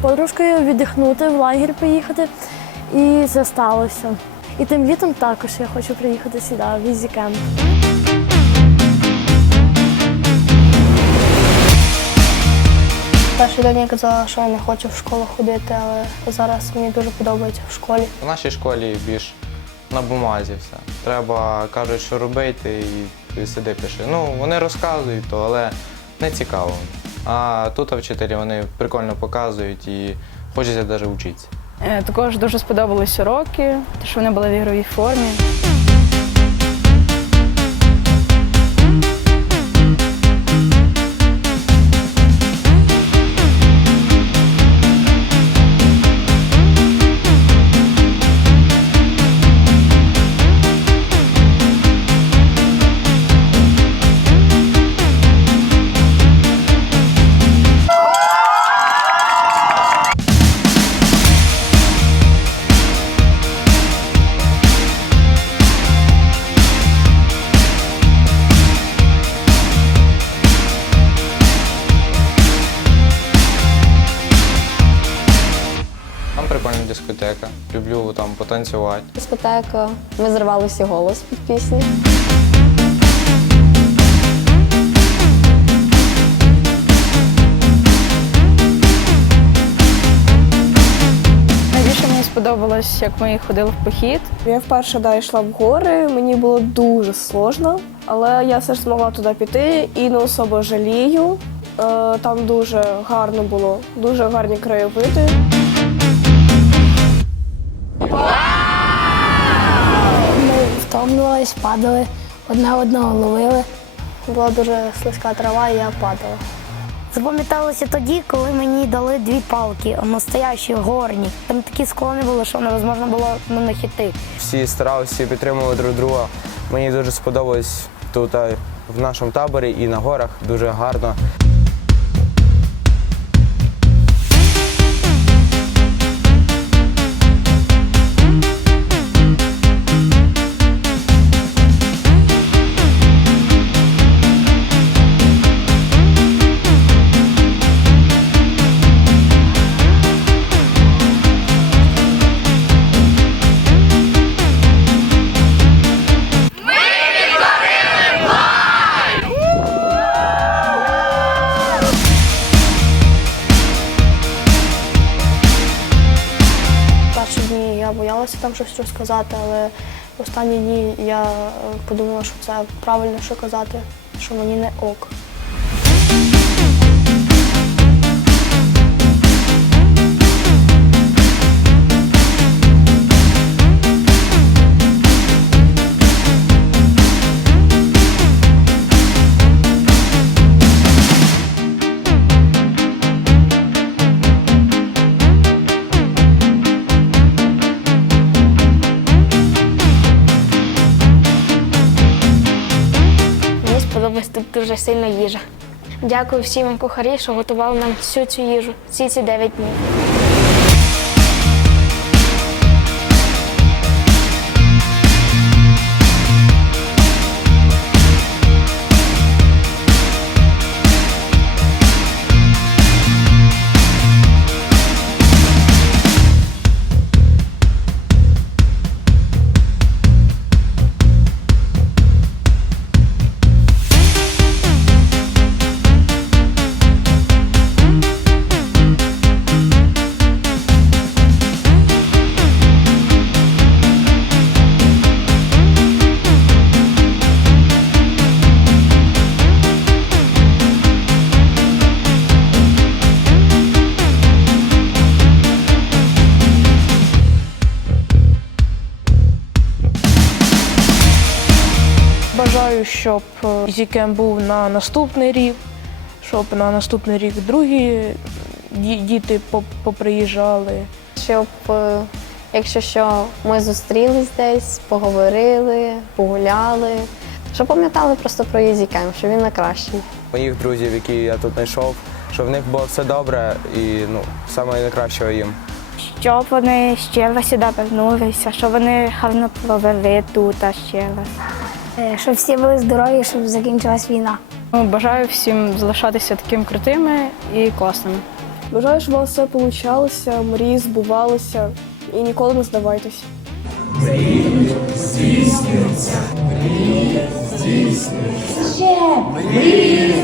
подружкою віддихнути, в лагерь поїхати. І це сталося. І тим літом також я хочу приїхати сюди, в Ізікем. Перший день я казала, що я не хочу в школу ходити, але зараз мені дуже подобається в школі. В нашій школі більш на бумазі все. Треба кажуть, що робити, і сиди пиши. Ну, вони розказують то, але не цікаво. А тут вчителі вони прикольно показують і хочеться навіть вчитися. Е, Також дуже сподобались уроки, що вони були в ігровій формі. Прикольна дискотека. Люблю там потанцювати. Дискотека. Ми зривали всі голос під пісні. Найбільше мені сподобалось, як ми ходили в похід. Я вперше да, йшла в гори, мені було дуже сложно, але я все ж змогла туди піти і не особо жалію. Е, Там дуже гарно було, дуже гарні краєвиди. Втомлювались, падали, одне одного ловили. Була дуже слизька трава, і я падала. Запам'яталося тоді, коли мені дали дві палки, настоящі горні. Там такі склони були, що невозможно було на них іти. всі старалися підтримували друг друга. Мені дуже сподобалось тут в нашому таборі і на горах дуже гарно. Дні я боялася там щось розказати, але останні дні я е, подумала, що це правильно що казати, що мені не ок. Дуже сильно їжа. Дякую всім кухарі, що готували нам всю цю їжу, всі ці 9 днів. Бажаю, щоб е, був на наступний рік, щоб на наступний рік другі діти поприїжджали. Щоб, е, якщо що, ми зустрілись десь, поговорили, погуляли. Щоб пам'ятали просто про Єзікем, що він найкращий. Моїх друзів, які я тут знайшов, щоб в них було все добре і ну, саме найкращого їм. Щоб вони ще раз сюди вернулися, щоб вони гарно провели тут ще раз. Е, щоб всі були здорові, щоб закінчилась війна. Ну, бажаю всім залишатися такими крутими і класними. Бажаю, щоб у вас все получалося, мрії збувалися і ніколи не здавайтеся. Мрії здійснюються. Мрії здійснюються. Мрії.